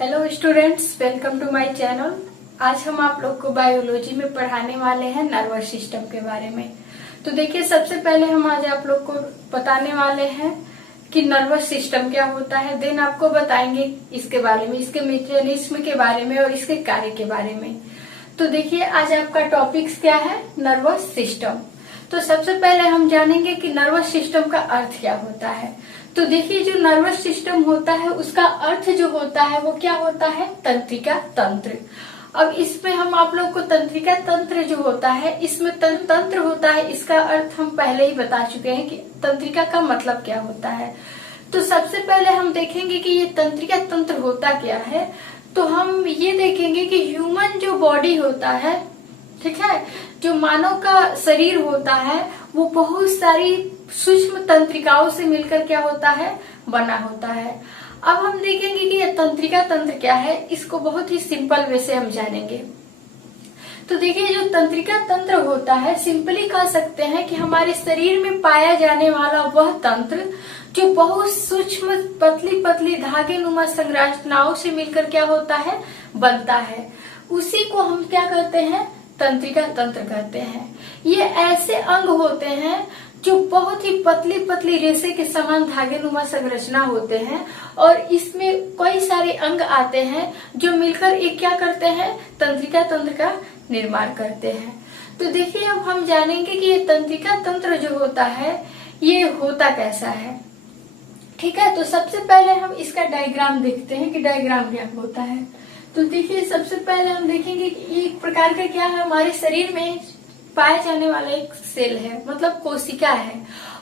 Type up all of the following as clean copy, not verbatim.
Hello students, welcome to my channel. आज हम आप लोग को बायोलॉजी में पढ़ाने वाले हैं नर्वस सिस्टम के बारे में। तो देखिए, सबसे पहले हम आज आप लोग को बताने वाले हैं कि नर्वस सिस्टम क्या होता है। देन आपको बताएंगे इसके बारे में, इसके मैकेनिज्म के बारे में और इसके कार्य के बारे में। तो देखिए, आज आपका टॉपिक्स क्या है, नर्वस सिस्टम। तो सबसे पहले हम जानेंगे कि नर्वस सिस्टम का अर्थ क्या होता है। तो देखिए, जो नर्वस सिस्टम होता है उसका अर्थ जो होता है वो क्या होता है, तंत्रिका तंत्र। अब इसमें हम आप लोग को तंत्रिका तंत्र जो होता है, इसमें तंत्र होता है, इसका अर्थ हम पहले ही बता चुके हैं कि तंत्रिका का मतलब क्या होता है। तो सबसे पहले हम देखेंगे कि ये तंत्रिका तंत्र होता क्या है। तो हम ये देखेंगे कि ह्यूमन जो बॉडी होता है, ठीक है, जो मानव का शरीर होता है वो बहुत सारी सूक्ष्म तंत्रिकाओं से मिलकर क्या होता है, बना होता है। अब हम देखेंगे कि यह तंत्रिका तंत्र क्या है, इसको बहुत ही सिंपल वे से हम जानेंगे। तो देखिए, जो तंत्रिका तंत्र होता है, सिंपली कह सकते हैं कि हमारे शरीर में पाया जाने वाला वह तंत्र जो बहुत सूक्ष्म पतली पतली धागे नुमा संरचनाओं से मिलकर क्या होता है, बनता है। उसी को हम क्या कहते हैं, तंत्रिका तंत्र कहते हैं। ये ऐसे अंग होते हैं जो बहुत ही पतली पतली रेशे के समान धागे नुमा संरचना होते हैं और इसमें कई सारे अंग आते हैं जो मिलकर एक क्या करते हैं, तंत्रिका तंत्र का निर्माण करते हैं। तो देखिए, अब हम जानेंगे कि ये तंत्रिका तंत्र जो होता है ये होता कैसा है। ठीक है, तो सबसे पहले हम इसका डायग्राम देखते हैं कि डायग्राम क्या होता है। तो देखिए, सबसे पहले हम देखेंगे कि एक प्रकार का क्या है, हमारे शरीर में पाया जाने वाला एक सेल है, मतलब कोशिका है।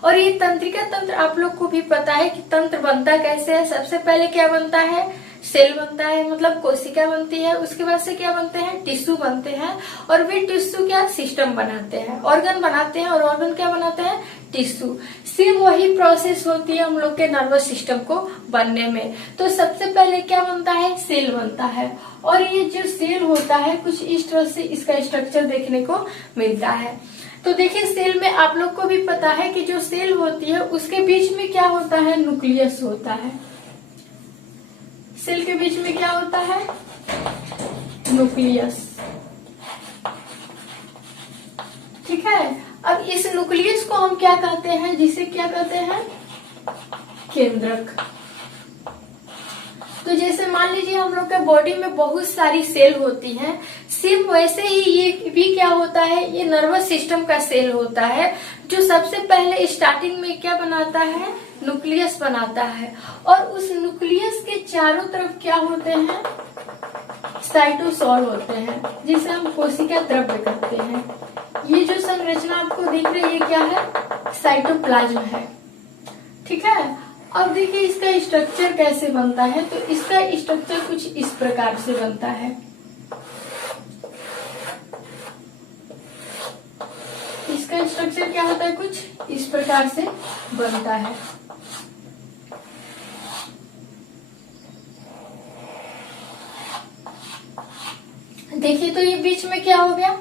और ये तंत्रिका तंत्र आप लोग को भी पता है कि तंत्र बनता कैसे है। सबसे पहले क्या बनता है, सेल बनता है, मतलब कोशिका बनती है। उसके बाद से क्या बनते हैं, टिश्यू बनते हैं। और वे टिश्यू क्या सिस्टम बनाते हैं, ऑर्गन बनाते हैं। और ऑर्गन क्या बनाते हैं, टिश्यू। सेम वही प्रोसेस होती है हम लोग के नर्वस सिस्टम को बनने में। तो सबसे पहले क्या बनता है, सेल बनता है। और ये जो सेल होता है कुछ इस तरह से इसका स्ट्रक्चर देखने को मिलता है। तो देखिए, सेल में आप लोग को भी पता है कि जो सेल होती है उसके बीच में क्या होता है, न्यूक्लियस होता है। सेल के बीच में क्या होता है, न्यूक्लियस। ठीक है, अब इस न्यूक्लियस को हम क्या कहते हैं, जिसे क्या कहते हैं, केंद्रक। तो जैसे मान लीजिए हम लोग के बॉडी में बहुत सारी सेल होती हैं, सिर्फ वैसे ही ये भी क्या होता है, ये नर्वस सिस्टम का सेल होता है जो सबसे पहले स्टार्टिंग में क्या बनाता है, न्यूक्लियस बनाता है। और उस न्यूक्लियस के चारों तरफ क्या होते हैं, साइटोसोल होते हैं, जिसे हम कोशिका द्रव्य कहते हैं। ये जो संरचना आपको दिख रही है ये क्या है, साइटोप्लाज्म है। ठीक है, अब देखिए इसका स्ट्रक्चर कैसे बनता है। तो इसका स्ट्रक्चर कुछ इस प्रकार से बनता है। इसका स्ट्रक्चर क्या होता है, कुछ इस प्रकार से बनता है। देखिए, तो ये बीच में क्या हो गया,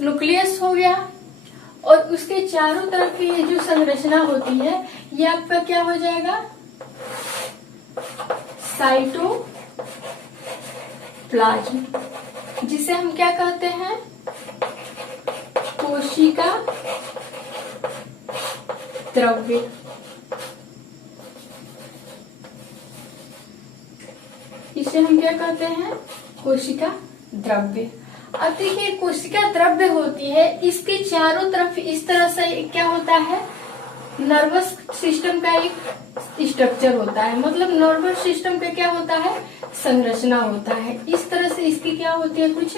न्यूक्लियस हो गया। और उसके चारों तरफ की ये जो संरचना होती है ये आपका क्या हो जाएगा, साइटोप्लाज्म, जिसे हम क्या कहते हैं, कोशिका द्रव्य। इसे हम क्या कहते हैं, कोशिका द्रव्य। अब देखिए, कोशिका द्रव्य होती है, इसके चारों तरफ इस तरह से क्या होता है, नर्वस सिस्टम का एक स्ट्रक्चर होता है। मतलब नर्वस सिस्टम का क्या होता है, संरचना होता है। इस तरह से इसकी क्या होती है, कुछ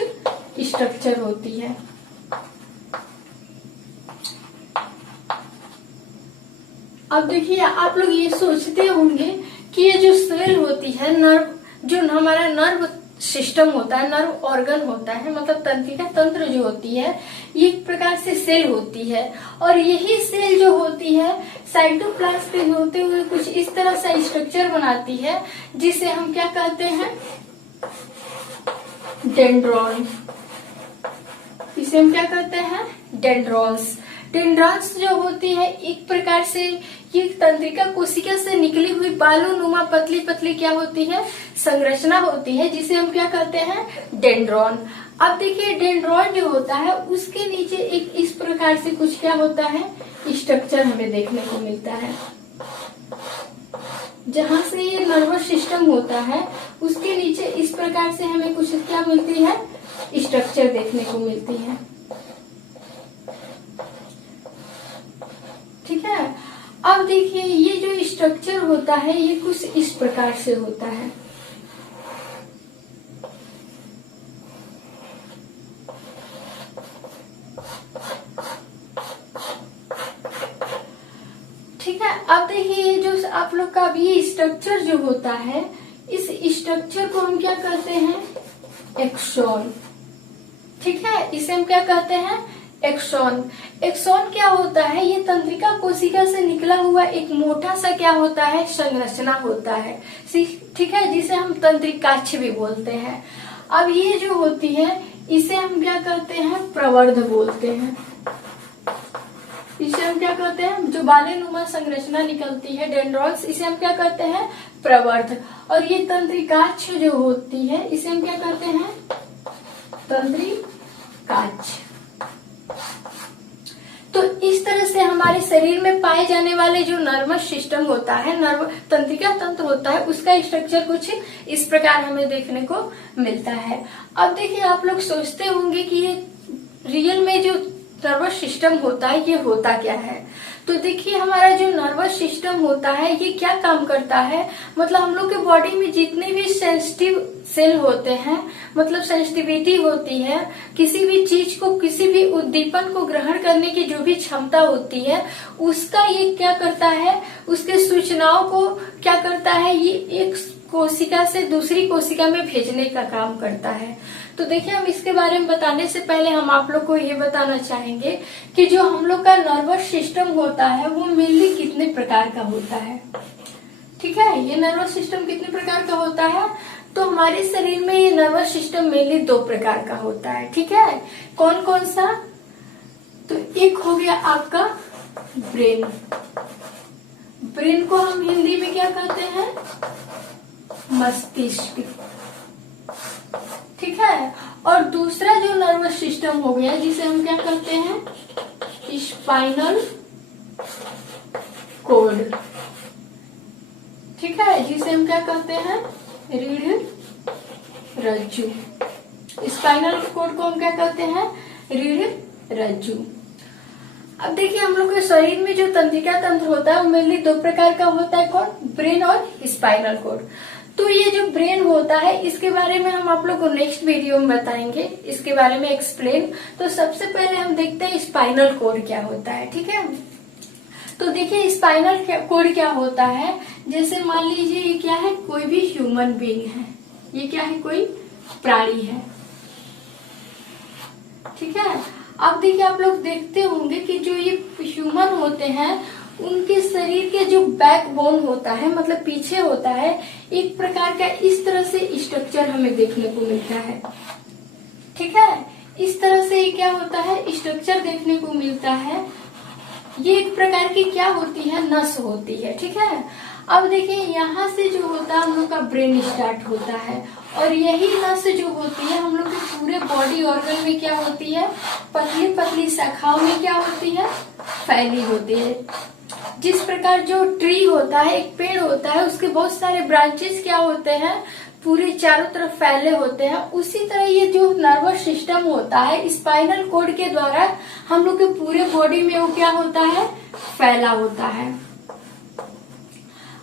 स्ट्रक्चर होती है। अब देखिए, आप लोग ये सोचते होंगे कि ये जो सेल होती है, नर्व, जो हमारा नर्व सिस्टम होता है, नर्व ऑर्गन होता है, मतलब तंत्रिका तंत्र जो होती है, ये एक प्रकार से सेल होती है। और यही सेल जो होती है साइटोप्लाज्म पे होते हुए कुछ इस तरह से स्ट्रक्चर बनाती है, जिसे हम क्या कहते हैं, डेंड्रॉन। इसे हम क्या कहते हैं, डेंड्रॉन्स। डेंड्रॉन्स जो होती है एक प्रकार से कि तंत्रिका कोशिका से निकली हुई बालूनुमा पतली पतली क्या होती है, संरचना होती है, जिसे हम क्या कहते हैं, डेंड्रॉन। अब देखिए डेंड्रॉन जो होता है उसके नीचे एक इस प्रकार से कुछ क्या होता है, स्ट्रक्चर हमें देखने को मिलता है। जहां से ये नर्वस सिस्टम होता है उसके नीचे इस प्रकार से हमें कुछ क्या मिलती है, स्ट्रक्चर देखने को मिलती है। ठीक है। अब देखिए ये जो स्ट्रक्चर होता है ये कुछ इस प्रकार से होता है। ठीक है। अब देखिए जो आप लोग का ये स्ट्रक्चर जो होता है, इस स्ट्रक्चर को हम क्या कहते हैं, एक्सॉन। ठीक है, इसे हम क्या कहते हैं, एक्सॉन। एक्सॉन क्या होता है, ये तंत्रिका कोशिका से निकला हुआ एक मोटा सा क्या होता है, संरचना होता है। ठीक है, जिसे हम तंत्रिकाक्ष भी बोलते हैं। अब ये जो होती है इसे हम क्या कहते हैं, प्रवर्ध बोलते हैं। इसे हम क्या कहते हैं, जो बालेनुमा संरचना निकलती है डेंड्रॉन्स, इसे हम क्या कहते हैं, प्रवर्ध। और ये तंत्रिकाक्ष जो होती है इसे हम क्या कहते हैं, तंत्रिकाक्ष। तो इस तरह से हमारे शरीर में पाए जाने वाले जो नर्वस सिस्टम होता है, तंत्रिका तंत्र होता है, उसका स्ट्रक्चर कुछ इस प्रकार हमें देखने को मिलता है। अब देखिए आप लोग सोचते होंगे कि ये रियल में जो नर्वस सिस्टम होता है ये होता क्या है। तो देखिए हमारा जो नर्वस सिस्टम होता है ये क्या काम करता है, मतलब हम लोग के बॉडी में जितने भी सेंसिटिव सेल होते हैं, मतलब सेंसिटिविटी होती है, किसी भी चीज को, किसी भी उद्दीपन को ग्रहण करने की जो भी क्षमता होती है, उसका ये क्या करता है, उसके सूचनाओं को क्या करता है, ये एक कोशिका से दूसरी कोशिका में भेजने का काम करता है। तो देखिए हम इसके बारे में बताने से पहले हम आप लोग को ये बताना चाहेंगे कि जो हम लोग का नर्वस सिस्टम होता है वो मेनली कितने प्रकार का होता है। ठीक है, ये नर्वस सिस्टम कितने प्रकार का होता है, तो हमारे शरीर में ये नर्वस सिस्टम मेनली 2 प्रकार का होता है। ठीक है, कौन कौन सा, तो एक हो गया आपका ब्रेन। ब्रेन को हम हिंदी में क्या कहते हैं, मस्तिष्क। ठीक है, और दूसरा जो नर्वस सिस्टम हो गया जिसे हम क्या कहते हैं, स्पाइनल कॉर्ड। ठीक है, जिसे हम क्या कहते हैं, रीढ़ रज्जु। स्पाइनल कॉर्ड को हम क्या कहते हैं, रीढ़ रज्जु। अब देखिए हम लोग के शरीर में जो तंत्रिका तंत्र होता है वो मेनली 2 प्रकार का होता है, कौन, ब्रेन और स्पाइनल कॉर्ड। तो ये जो ब्रेन होता है इसके बारे में हम आप लोग को नेक्स्ट वीडियो में बताएंगे, इसके बारे में एक्सप्लेन। तो सबसे पहले हम देखते हैं स्पाइनल कॉर्ड क्या होता है। ठीक है, तो देखिए स्पाइनल कॉर्ड क्या होता है, जैसे मान लीजिए ये क्या है, कोई भी ह्यूमन बीइंग है, ये क्या है, कोई प्राणी है। ठीक है, अब देखिए आप लोग देखते होंगे कि जो ये ह्यूमन होते हैं उनके शरीर के जो बैकबोन होता है, मतलब पीछे होता है, एक प्रकार का इस तरह से स्ट्रक्चर हमें देखने को मिलता है। ठीक है, इस तरह से ये क्या होता है, स्ट्रक्चर देखने को मिलता है। ये एक प्रकार की क्या होती है, नस होती है। ठीक है, अब देखिए यहाँ से जो होता है हम लोग का ब्रेन स्टार्ट होता है, और यही नस जो होती है हम लोग के पूरे बॉडी ऑर्गन में क्या होती है, पतली पतली शाखाओं में क्या होती है, फैली होती है। जिस प्रकार जो ट्री होता है, एक पेड़ होता है, उसके बहुत सारे ब्रांचेस क्या होते हैं, पूरे चारों तरफ फैले होते हैं, उसी तरह ये जो नर्वस सिस्टम होता है स्पाइनल कॉर्ड के द्वारा हम लोग के पूरे बॉडी में वो क्या होता है, फैला होता है।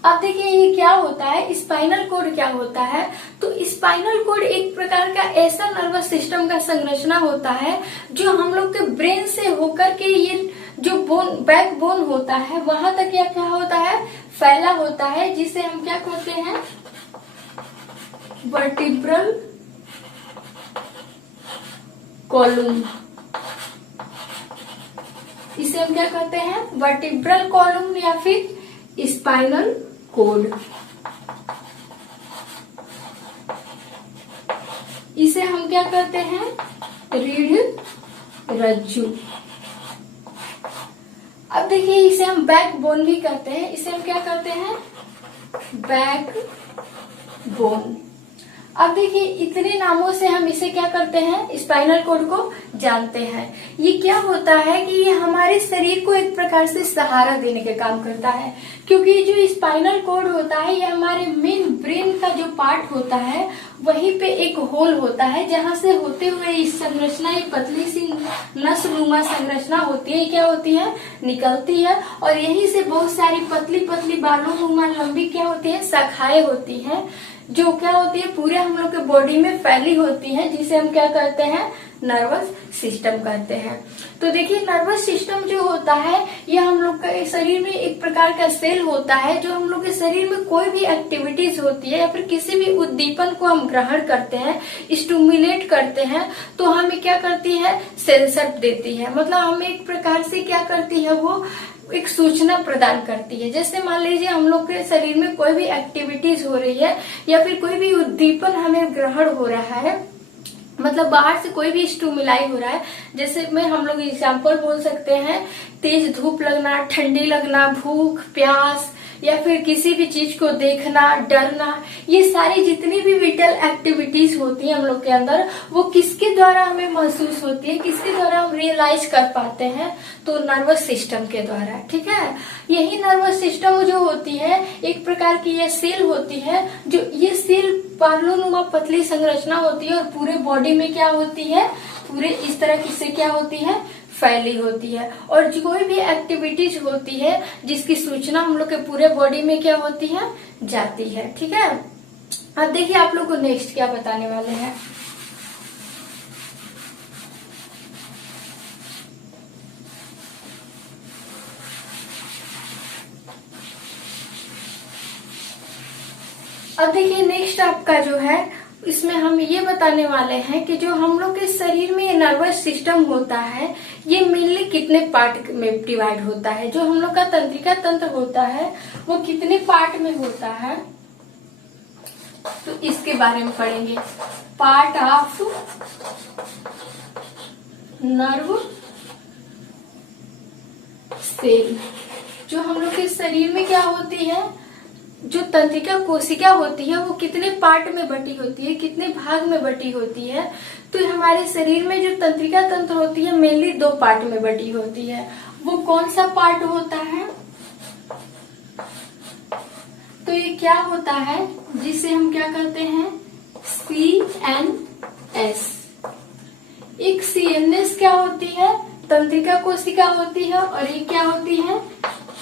अब देखिए ये क्या होता है, स्पाइनल कॉर्ड क्या होता है, तो स्पाइनल कॉर्ड एक प्रकार का ऐसा नर्वस सिस्टम का संरचना होता है जो हम लोग के ब्रेन से होकर के ये जो बैक बोन होता है वहां तक क्या होता है, फैला होता है, जिसे हम क्या कहते हैं, वर्टिब्रल कॉलम। इसे हम क्या कहते हैं, वर्टिब्रल कॉलम या फिर स्पाइनल कॉर्ड। इसे हम क्या कहते हैं, रीढ़ रज्जु। अब देखिए इसे हम बैक बोन भी कहते हैं, इसे हम क्या करते हैं, बैक बोन। अब देखिए इतने नामों से हम इसे क्या करते हैं, स्पाइनल कॉर्ड को जानते हैं। ये क्या होता है कि ये हमारे शरीर को एक प्रकार से सहारा देने का काम करता है, क्योंकि जो स्पाइनल कॉर्ड होता है ये हमारे मेन ब्रेन का जो पार्ट होता है वहीं पे एक होल होता है, जहां से होते हुए इस संरचना, ये पतली सी नसनुमा संरचना होती है, क्या होती है, निकलती है, और यहीं से बहुत सारी पतली पतली बालों नुमा लंबी क्या होती है, शाखाएं होती हैं, जो क्या होती है पूरे हम लोग के बॉडी में फैली होती है, जिसे हम क्या कहते हैं, नर्वस सिस्टम कहते हैं। तो देखिए नर्वस सिस्टम जो होता है ये हम लोग के शरीर में एक प्रकार का सेल होता है, जो हम लोग के शरीर में कोई भी एक्टिविटीज होती है या फिर किसी भी उद्दीपन को हम ग्रहण करते हैं, स्टिमुलेट करते हैं, तो हमें क्या करती है, सेंसर देती है। मतलब हमें एक प्रकार से क्या करती है, वो एक सूचना प्रदान करती है। जैसे मान लीजिए हम लोग के शरीर में कोई भी एक्टिविटीज हो रही है या फिर कोई भी उद्दीपन हमें ग्रहण हो रहा है, मतलब बाहर से कोई भी स्टिमुलाई हो रहा है, जैसे में हम लोग एग्जाम्पल बोल सकते हैं, तेज धूप लगना, ठंडी लगना, भूख प्यास, या फिर किसी भी चीज को देखना, डरना, ये सारी जितनी भी विटल एक्टिविटीज होती है हम लोग के अंदर, वो किसके द्वारा हमें महसूस होती है, किसके द्वारा हम रियलाइज कर पाते हैं, तो नर्वस सिस्टम के द्वारा। ठीक है, यही नर्वस सिस्टम जो होती है एक प्रकार की ये सेल होती है, जो ये सेल पार्लोनुमा पतली संरचना होती है और पूरे बॉडी में क्या होती है, पूरे इस तरह की से क्या होती है, फैली होती है, और जो कोई भी एक्टिविटीज होती है जिसकी सूचना हम लोग के पूरे बॉडी में क्या होती है, जाती है। ठीक है, अब देखिए आप लोग को नेक्स्ट क्या बताने वाले हैं। अब देखिए नेक्स्ट आपका जो है, इसमें हम ये बताने वाले हैं कि जो हम लोग के शरीर में नर्वस सिस्टम होता है ये मेनली कितने पार्ट में डिवाइड होता है। जो हम लोग का तंत्रिका तंत्र होता है वो कितने पार्ट में होता है, तो इसके बारे में पढ़ेंगे। पार्ट ऑफ नर्व सेल, जो हम लोग के शरीर में क्या होती है, जो तंत्रिका कोशिका होती है वो कितने पार्ट में बटी होती है, कितने भाग में बटी होती है। तो हमारे शरीर में जो तंत्रिका तंत्र होती है मेनली 2 पार्ट में बटी होती है। वो कौन सा पार्ट होता है, तो ये क्या होता है, जिसे हम क्या कहते हैं, CNS। एक CNS क्या होती है, तंत्रिका कोशिका होती है, और ये क्या होती है,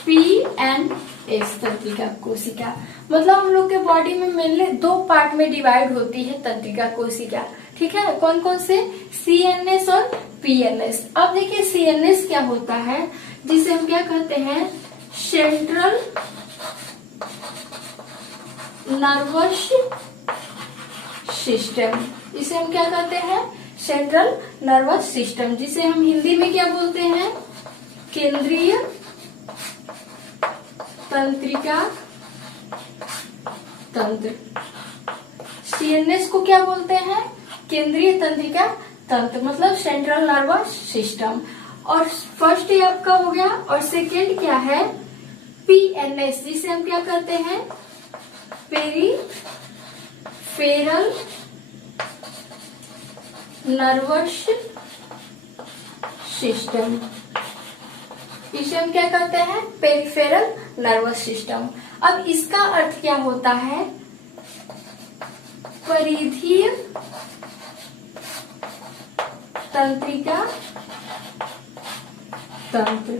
PNS तंत्रिका कोशिका। मतलब हम लोग के बॉडी में मेनली 2 पार्ट में डिवाइड होती है तंत्रिका कोशिका। ठीक है, कौन कौन से, CNS और PNS। अब देखिए CNS क्या होता है, जिसे हम क्या कहते हैं, सेंट्रल नर्वस सिस्टम। इसे हम क्या कहते हैं, सेंट्रल नर्वस सिस्टम, जिसे हम हिंदी में क्या बोलते हैं, केंद्रीय तंत्रिका तंत्र। CNS को क्या बोलते हैं, केंद्रीय तंत्रिका तंत्र, मतलब सेंट्रल नर्वस सिस्टम। और फर्स्ट ये आपका हो गया, और सेकेंड क्या है, PNS, जिसे हम क्या कहते हैं, पेरिफेरल नर्वस सिस्टम। इसे हम क्या कहते हैं, पेरिफेरल नर्वस सिस्टम। अब इसका अर्थ क्या होता है, परिधीय तंत्रिका तंत्र।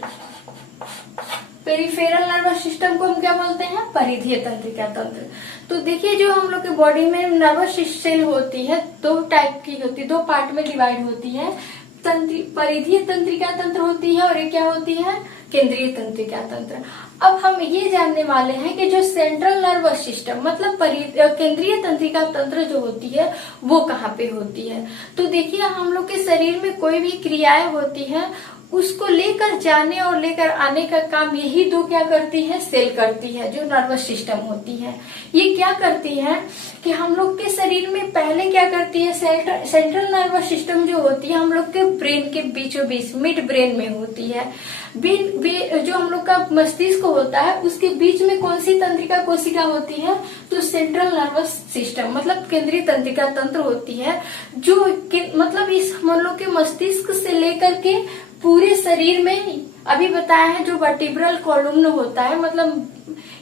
पेरिफेरल नर्वस सिस्टम को हम क्या बोलते हैं, परिधीय तंत्रिका तंत्र। तो देखिए जो हम लोग के बॉडी में नर्वस सेल होती है 2 टाइप की होती है, 2 पार्ट में डिवाइड होती है। परिधीय तंत्रिका तंत्र होती है और ये क्या होती है, केंद्रीय तंत्रिका तंत्र। अब हम ये जानने वाले हैं कि जो सेंट्रल नर्वस सिस्टम मतलब केंद्रीय तंत्रिका तंत्र जो होती है वो कहाँ पे होती है। तो देखिए हम लोग के शरीर में कोई भी क्रियाएं होती है उसको लेकर जाने और लेकर आने का काम यही दो क्या करती है, सेल करती है, जो नर्वस सिस्टम होती है। ये क्या करती है कि हम लोग के शरीर में पहले क्या करती है, सेंट्रल नर्वस सिस्टम जो होती है हम लोग के ब्रेन के बीचों बीच मिड ब्रेन में होती है। जो हम लोग का मस्तिष्क होता है उसके बीच में कौन सी तंत्रिका कोशिका होती है, तो सेंट्रल नर्वस सिस्टम मतलब केंद्रीय तंत्रिका तंत्र होती है, जो मतलब इस हम लोग के मस्तिष्क से लेकर के पूरे शरीर में, अभी बताया है जो वर्टिब्रल कॉलम होता है, मतलब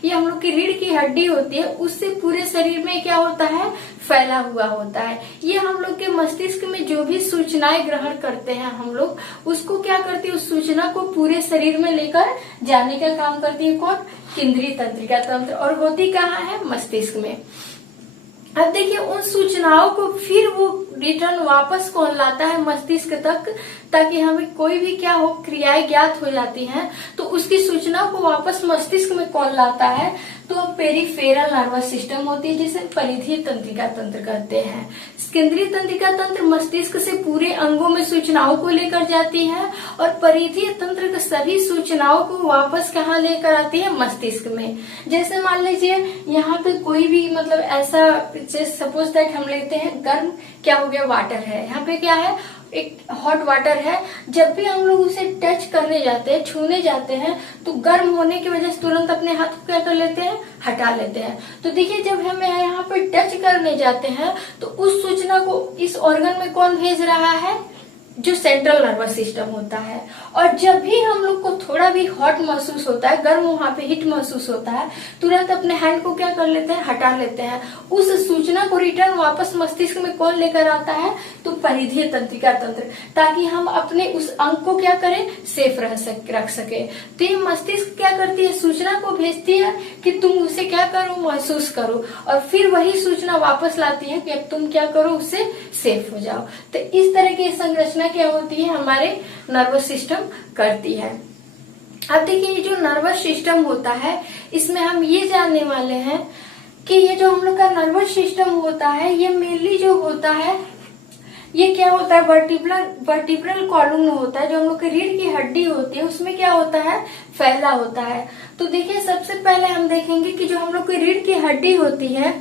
ये हम लोग की रीढ़ की हड्डी होती है, उससे पूरे शरीर में क्या होता है, फैला हुआ होता है। ये हम लोग के मस्तिष्क में जो भी सूचनाएं ग्रहण करते हैं हम लोग, उसको क्या करती है, उस सूचना को पूरे शरीर में लेकर जाने का काम करती है कौन, केंद्रीय तंत्रिका तंत्र, और होती कहाँ है, मस्तिष्क में। अब देखिए उन सूचनाओं को फिर वो रिटर्न वापस कौन लाता है, मस्तिष्क तक, ताकि हमें कोई भी क्या हो, क्रियाएं ज्ञात हो जाती हैं तो उसकी सूचना को वापस मस्तिष्क में कौन लाता है, तो पेरिफेरल नर्वस सिस्टम होती है, जिसे परिधीय तंत्रिका तंत्र कहते हैं। केंद्रीय तंत्रिका तंत्र मस्तिष्क से पूरे अंगों में सूचनाओं को लेकर जाती है, और परिधीय तंत्र सभी सूचनाओं को वापस कहाँ लेकर आती है, मस्तिष्क में। जैसे मान लीजिए यहाँ पे कोई भी मतलब ऐसा, सपोज दैट हम लेते हैं गर्म क्या हो गया, वाटर है, यहाँ पे क्या है, एक हॉट वाटर है, जब भी हम लोग उसे टच करने जाते हैं, छूने जाते हैं, तो गर्म होने की वजह से तुरंत अपने हाथ को क्या कर लेते हैं, हटा लेते हैं। तो देखिए जब हम यहाँ पे टच करने जाते हैं तो उस सूचना को इस ऑर्गन में कौन भेज रहा है, जो सेंट्रल नर्वस सिस्टम होता है। और जब भी हम लोग को थोड़ा भी हॉट महसूस होता है, गर्म वहां पे हीट महसूस होता है, तुरंत अपने हैंड को क्या कर लेते हैं, हटा लेते हैं। उस सूचना को रिटर्न वापस मस्तिष्क में कौन लेकर आता है, तो परिधीय तंत्रिका तंत्र, ताकि हम अपने उस अंग को क्या करें, सेफ रख सके। तो ये मस्तिष्क क्या करती है, सूचना को भेजती है कि तुम उसे क्या करो, महसूस करो, और फिर वही सूचना वापस लाती है कि अब तुम क्या करो, उससे सेफ हो जाओ। तो इस तरह की संरचना क्या होती है, हमारे नर्वस सिस्टम करती है। अब देखिए ये जो नर्वस सिस्टम होता है, इसमें हम ये जानने वाले हैं कि ये जो हम लोग का नर्वस सिस्टम होता है, ये मेनली जो होता है, ये क्या होता है, वर्टिब्रल कॉलम होता है, जो हम लोग की रीढ़ की हड्डी होती है, उसमें क्या होता है, फैला होता है। तो देखिए सबसे पहले हम देखेंगे कि जो हम लोग की रीढ़ की हड्डी होती है,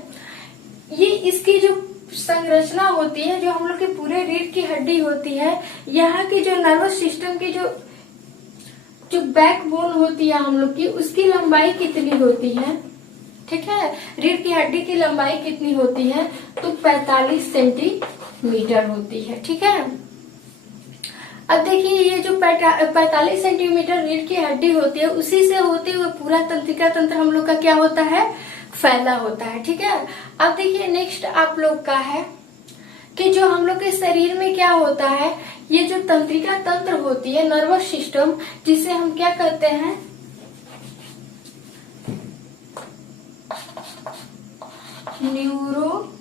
ये इसकी जो संरचना होती है, जो हम लोग के पूरे रीढ़ की हड्डी होती है, यहाँ की जो नर्वस सिस्टम की जो बैकबोन होती है हम लोग की, उसकी लंबाई कितनी होती है, ठीक है, रीढ़ की हड्डी की लंबाई कितनी होती है, तो 45 सेंटीमीटर होती है, ठीक है। अब देखिए ये जो 45 सेंटीमीटर रीढ़ की हड्डी होती है, उसी से होते हुए पूरा तंत्रिका तंत्र हम लोग का क्या होता है, फैला होता है, ठीक है। अब देखिए नेक्स्ट आप लोग का है कि जो हम लोग के शरीर में क्या होता है, ये जो तंत्रिका तंत्र होती है, नर्वस सिस्टम, जिसे हम क्या कहते हैं, न्यूरोलॉजी।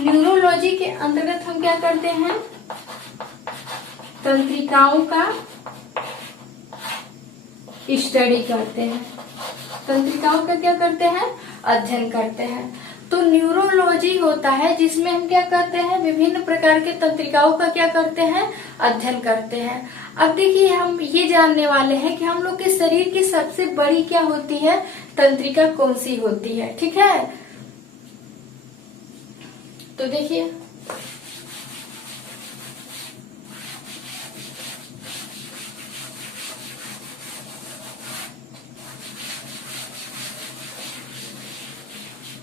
न्यूरोलॉजी के अंतर्गत हम क्या करते हैं, तंत्रिकाओं का स्टडी करते हैं, तंत्रिकाओं का क्या करते हैं, अध्ययन करते हैं। तो न्यूरोलॉजी होता है जिसमें हम क्या करते हैं, विभिन्न प्रकार के तंत्रिकाओं का क्या करते हैं, अध्ययन करते हैं। अब देखिए हम ये जानने वाले हैं कि हम लोग के शरीर की सबसे बड़ी क्या होती है, तंत्रिका कौन सी होती है, ठीक है। तो देखिए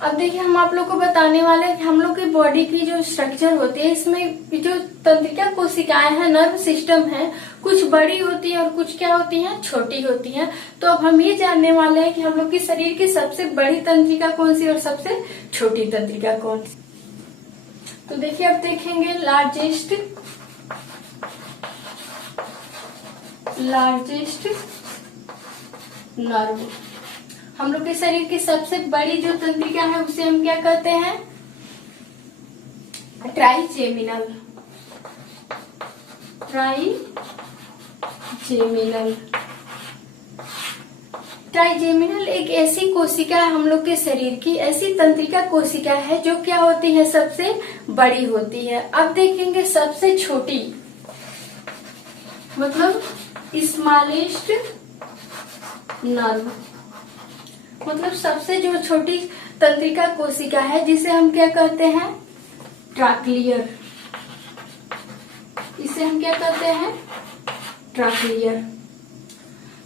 अब देखिए हम आप लोग को बताने वाले हैं कि हम लोग की बॉडी की जो स्ट्रक्चर होती है, इसमें जो तंत्रिका कोशिकाएं हैं, नर्व सिस्टम है, कुछ बड़ी होती है और कुछ क्या होती हैं, छोटी होती हैं। तो अब हम ये जानने वाले हैं कि हम लोग की शरीर की सबसे बड़ी तंत्रिका कौन सी और सबसे छोटी तंत्रिका कौन सी। तो देखिए अब देखेंगे लार्जेस्ट नर्व। हम लोग के शरीर की सबसे बड़ी जो तंत्रिका है उसे हम क्या कहते हैं, ट्राइजेमिनल। ट्राइजेमिनल एक ऐसी कोशिका है हम लोग के शरीर की, ऐसी तंत्रिका कोशिका है जो क्या होती है, सबसे बड़ी होती है। अब देखेंगे सबसे छोटी, मतलब स्मॉलेस्ट नर्व, मतलब सबसे जो छोटी तंत्रिका कोशिका है जिसे हम क्या कहते हैं, ट्राक्लियर। इसे हम क्या कहते हैं, ट्राक्लियर।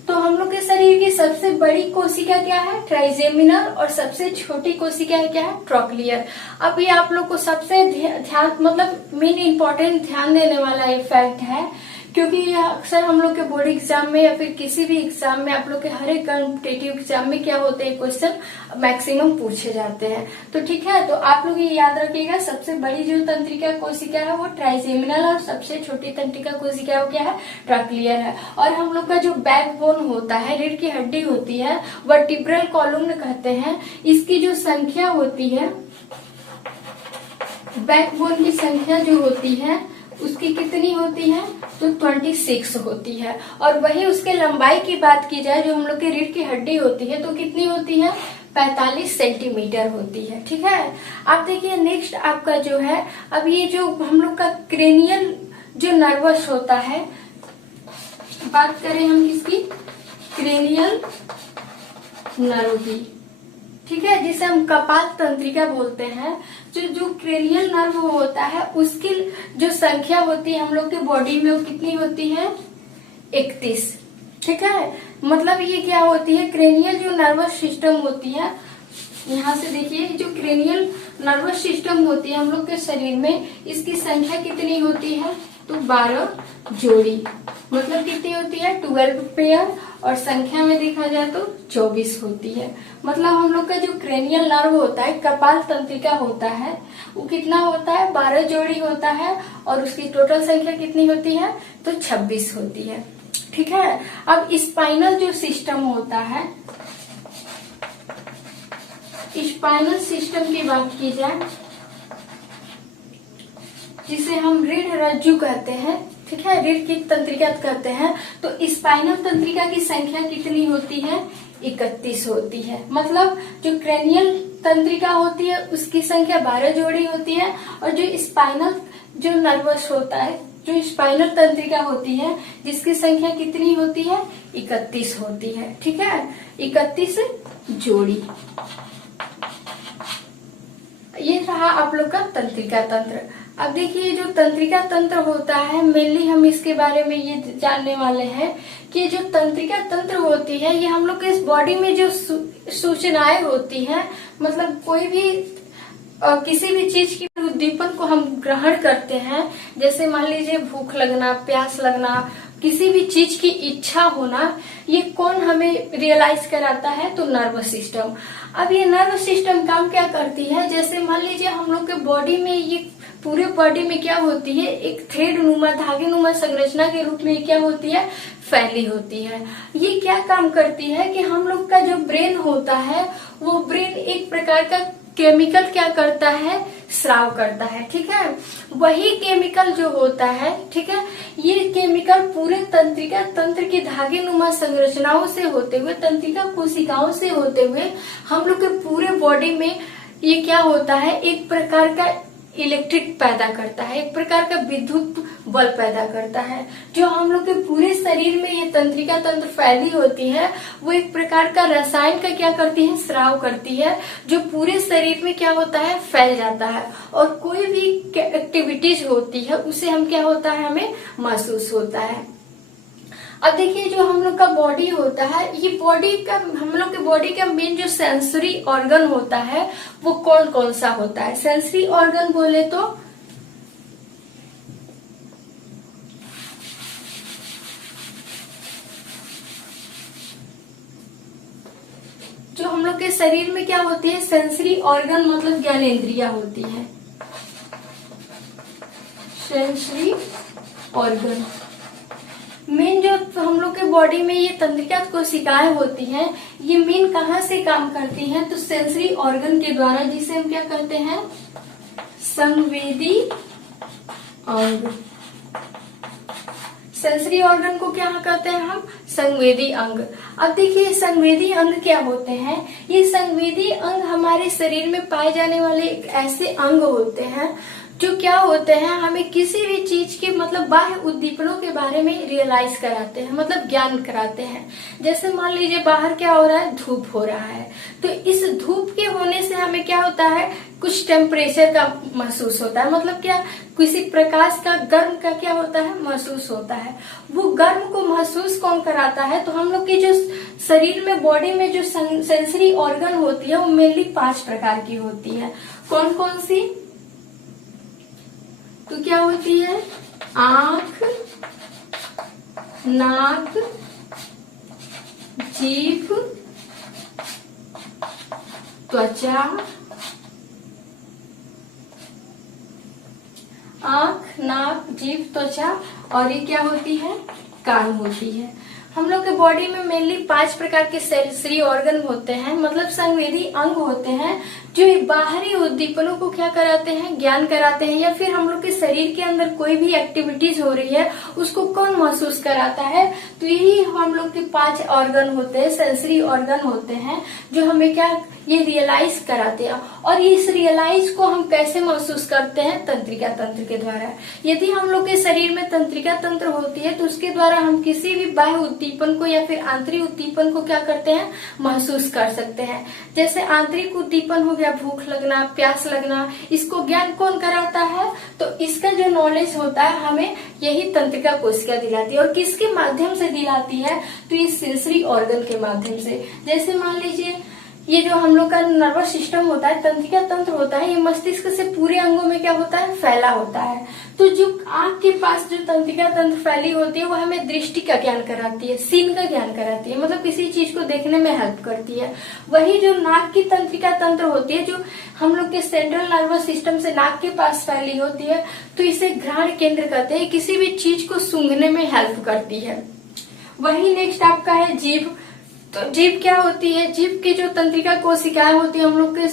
तो हम लोग के शरीर की सबसे बड़ी कोशिका क्या है, ट्राइजेमिनल, और सबसे छोटी कोशिका क्या है, ट्राक्लियर। अब ये आप लोग को सबसे ध्यान, मतलब मेन इंपॉर्टेंट ध्यान देने वाला ये फैक्ट है, क्योंकि यह अक्सर हम लोग के बोर्ड एग्जाम में या फिर किसी भी एग्जाम में, आप लोग के हर एक कॉम्पिटेटिव एग्जाम में क्या होते हैं, क्वेश्चन मैक्सिमम पूछे जाते हैं। तो ठीक है, तो आप लोग ये याद रखिएगा, सबसे बड़ी जो तंत्रिका कोशिका है वो ट्राइजेमिनल, और सबसे छोटी तंत्रिका कोशिका है वो क्या है, ट्राक्लियर है। और हम लोग का जो बैकबोन होता है, रीढ़ की हड्डी होती है, वर्टिब्रल कॉलम कहते हैं, इसकी जो संख्या होती है, बैकबोन की संख्या जो होती है उसकी कितनी होती है, तो 26 होती है। और वही उसके लंबाई की बात की जाए, जो हम लोग की रीढ़ की हड्डी होती है, तो कितनी होती है, 45 सेंटीमीटर होती है। ठीक है, आप देखिए नेक्स्ट आपका जो है, अब ये जो हम लोग का क्रेनियल जो नर्वस होता है, बात करें हम किसकी, क्रेनियल नर्व की, ठीक है, जिसे हम कपाल तंत्रिका बोलते हैं। जो क्रेनियल नर्व होता है उसकी जो संख्या होती है हम लोग के बॉडी में, वो कितनी होती है, 31। ठीक है, मतलब ये क्या होती है, क्रेनियल जो नर्वस सिस्टम होती है, यहाँ से देखिए जो क्रेनियल नर्वस सिस्टम होती है हम लोग के शरीर में, इसकी संख्या कितनी होती है, तो 12 जोड़ी, मतलब कितनी होती है, 12 पेयर, और संख्या में देखा जाए तो 24 होती है। मतलब हम लोग का जो क्रेनियल नर्व होता है, कपाल तंत्रिका होता है, वो कितना होता है, 12 जोड़ी होता है, और उसकी टोटल संख्या कितनी होती है, तो 26 होती है। ठीक है, अब स्पाइनल जो सिस्टम होता है, स्पाइनल सिस्टम की बात की जाए, जिसे हम रीढ़ रज्जु कहते हैं, ठीक है, रीढ़ की तंत्रिका कहते हैं, तो स्पाइनल तंत्रिका की संख्या कितनी होती है, 31 होती है। मतलब जो क्रेनियल तंत्रिका होती है उसकी संख्या 12 जोड़ी होती है, और जो स्पाइनल जो नर्वस होता है, जो स्पाइनल तंत्रिका होती है, जिसकी संख्या कितनी होती है, 31 होती है। ठीक है, 31 जोड़ी। ये रहा आप लोग का तंत्रिका तंत्र। अब देखिए जो तंत्रिका तंत्र होता है, मेनली हम इसके बारे में ये जानने वाले हैं कि जो तंत्रिका तंत्र होती है, ये हम लोग के इस बॉडी में जो सूचनाएं होती हैं, मतलब कोई भी किसी भी चीज की उद्दीपन को हम ग्रहण करते हैं, जैसे मान लीजिए भूख लगना, प्यास लगना, किसी भी चीज की इच्छा होना, ये कौन हमें रियलाइज कराता है, तो नर्वस सिस्टम। अब ये नर्वस सिस्टम काम क्या करती है, जैसे मान लीजिए हम लोग के बॉडी में, ये पूरे बॉडी में क्या होती है, एक थ्रेड नुमा, धागे नुमा संरचना के रूप में क्या होती है, फैली होती है। ये क्या काम करती है कि हम लोग का जो ब्रेन होता है, वो ब्रेन एक प्रकार का केमिकल क्या करता है, स्राव करता है। ठीक है, वही केमिकल जो होता है, ठीक है, ये केमिकल पूरे तंत्रिका तंत्र की धागे नुमा संरचनाओं से होते हुए, तंत्रिका कोशिकाओं से होते हुए हम लोग के पूरे बॉडी में ये क्या होता है, एक प्रकार का इलेक्ट्रिक पैदा करता है, एक प्रकार का विद्युत बल पैदा करता है। जो हम लोग के पूरे शरीर में ये तंत्रिका तंत्र फैली होती है, वो एक प्रकार का रसायन का क्या करती है, स्राव करती है, जो पूरे शरीर में क्या होता है, फैल जाता है, और कोई भी एक्टिविटीज होती है उसे हम क्या होता है, हमें महसूस होता है। अब देखिए जो हम लोग का बॉडी होता है, ये बॉडी का, हम लोग के बॉडी का मेन जो सेंसरी ऑर्गन होता है, वो कौन कौन सा होता है। सेंसरी ऑर्गन बोले तो जो हम लोग के शरीर में क्या होती है, सेंसरी ऑर्गन मतलब ज्ञानेंद्रिया होती है, सेंसरी ऑर्गन। मेन जो हम लोग के बॉडी में ये तंत्रिका कोशिकाएं होती हैं, ये मेन कहाँ से काम करती हैं, तो सेंसरी ऑर्गन के द्वारा, जिसे हम क्या कहते हैं, संवेदी अंग। सेंसरी ऑर्गन को क्या कहते हैं हम? संवेदी अंग। अब देखिए संवेदी अंग क्या होते हैं? ये संवेदी अंग हमारे शरीर में पाए जाने वाले एक ऐसे अंग होते हैं जो क्या होते हैं, हमें किसी भी चीज के मतलब बाह्य उद्दीपनों के बारे में रियलाइज कराते हैं, मतलब ज्ञान कराते हैं। जैसे मान लीजिए बाहर क्या हो रहा है, धूप हो रहा है, तो इस धूप के होने से हमें क्या होता है, कुछ टेम्परेचर का महसूस होता है, मतलब क्या, किसी प्रकाश का गर्म का क्या होता है, महसूस होता है। वो गर्म को महसूस कौन कराता है? तो हम लोग की जो शरीर में, बॉडी में जो सेंसरी ऑर्गन होती है वो मेनली 5 प्रकार की होती है। कौन कौन सी? तो क्या होती है? आंख, नाक, जीभ, त्वचा, आंख, नाक, जीभ, त्वचा, और ये क्या होती है? कान होती है। हम लोग के बॉडी में मेनली 5 प्रकार के सेंसरी ऑर्गन होते हैं, मतलब संवेदी अंग होते हैं, जो बाहरी उद्दीपनों को क्या कराते हैं, ज्ञान कराते हैं। या फिर हम लोग के शरीर के अंदर कोई भी एक्टिविटीज हो रही है उसको कौन महसूस कराता है? तो यही हम लोग के 5 ऑर्गन होते हैं, सेंसरी ऑर्गन होते हैं, जो हमें क्या, ये रियलाइज कराते हैं। और इस रियलाइज को हम कैसे महसूस करते हैं? तंत्रिका तंत्र के द्वारा। यदि हम लोग के शरीर में तंत्रिका तंत्र होती है तो उसके द्वारा हम किसी भी बाह्य उद्दीपन को या फिर आंतरिक उद्दीपन को क्या करते हैं, महसूस कर सकते हैं। जैसे आंतरिक उद्दीपन हो गया, भूख लगना, प्यास लगना, इसको ज्ञान कौन कराता है? तो इसका जो नॉलेज होता है हमें यही तंत्रिका कोशिका दिलाती है। और किसके माध्यम से दिलाती है? तो ये सेंसरी ऑर्गन के माध्यम से। जैसे मान लीजिए ये जो हम लोग का नर्वस सिस्टम होता है, तंत्रिका तंत्र होता है, ये मस्तिष्क से पूरे अंगों में क्या होता है, फैला होता है। तो जो आंख के पास जो तंत्रिका तंत्र फैली होती है वो हमें दृष्टि का ज्ञान कराती है, सीन का ज्ञान कराती है, मतलब किसी चीज को देखने में हेल्प करती है। वही जो नाक की तंत्रिका तंत्र होती है, जो हम लोग के सेंट्रल नर्वस सिस्टम से नाक के पास फैली होती है, तो इसे घ्राण केंद्र कहते हैं, किसी भी चीज को सूंघने में हेल्प करती है। वही नेक्स्ट आपका है जीभ। तो जीभ क्या होती है? जीभ की जो तंत्रिका कोशिकाएं होती है हम लोग के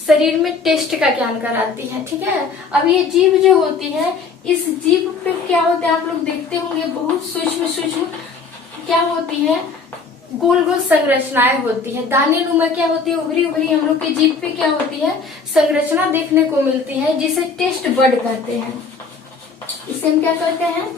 शरीर में टेस्ट का ज्ञान कराती है, ठीक है। अब ये जीभ जो होती है, इस जीभ पे क्या होता है, आप लोग देखते होंगे बहुत सूक्ष्म सूक्ष्म क्या होती है, गोल गोल संरचनाएं होती है, दाने नुमा क्या होती है, उभरी उभरी हम लोग की जीभ पे क्या होती है, संरचना देखने को मिलती है, जिसे टेस्ट बड कहते हैं। इसे हम क्या कहते हैं,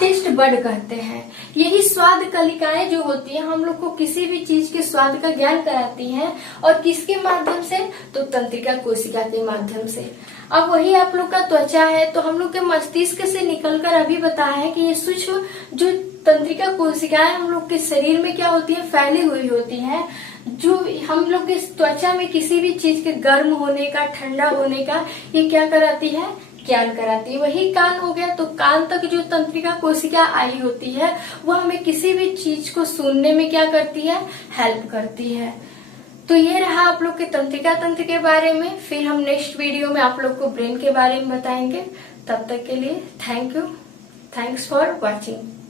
टेस्ट बड कहते हैं। यही स्वाद कलिकाएं जो होती है हम लोग को किसी भी चीज के स्वाद का ज्ञान कराती हैं, और किसके माध्यम से? तो तंत्रिका कोशिका के माध्यम से। अब वही आप लोग का त्वचा है, तो हम लोग के मस्तिष्क से निकलकर अभी बताया है कि ये सूक्ष्म जो तंत्रिका कोशिकाएं हम लोग के शरीर में क्या होती है, फैली हुई होती है, जो हम लोग के त्वचा में किसी भी चीज के गर्म होने का, ठंडा होने का ये क्या कराती है, ज्ञान कराती है। वही कान हो गया, तो कान तक जो तंत्रिका कोशिका आई होती है वो हमें किसी भी चीज को सुनने में क्या करती है, हेल्प करती है। तो ये रहा आप लोग के तंत्रिका तंत्र के बारे में। फिर हम नेक्स्ट वीडियो में आप लोग को ब्रेन के बारे में बताएंगे। तब तक के लिए thank you, thanks for watching.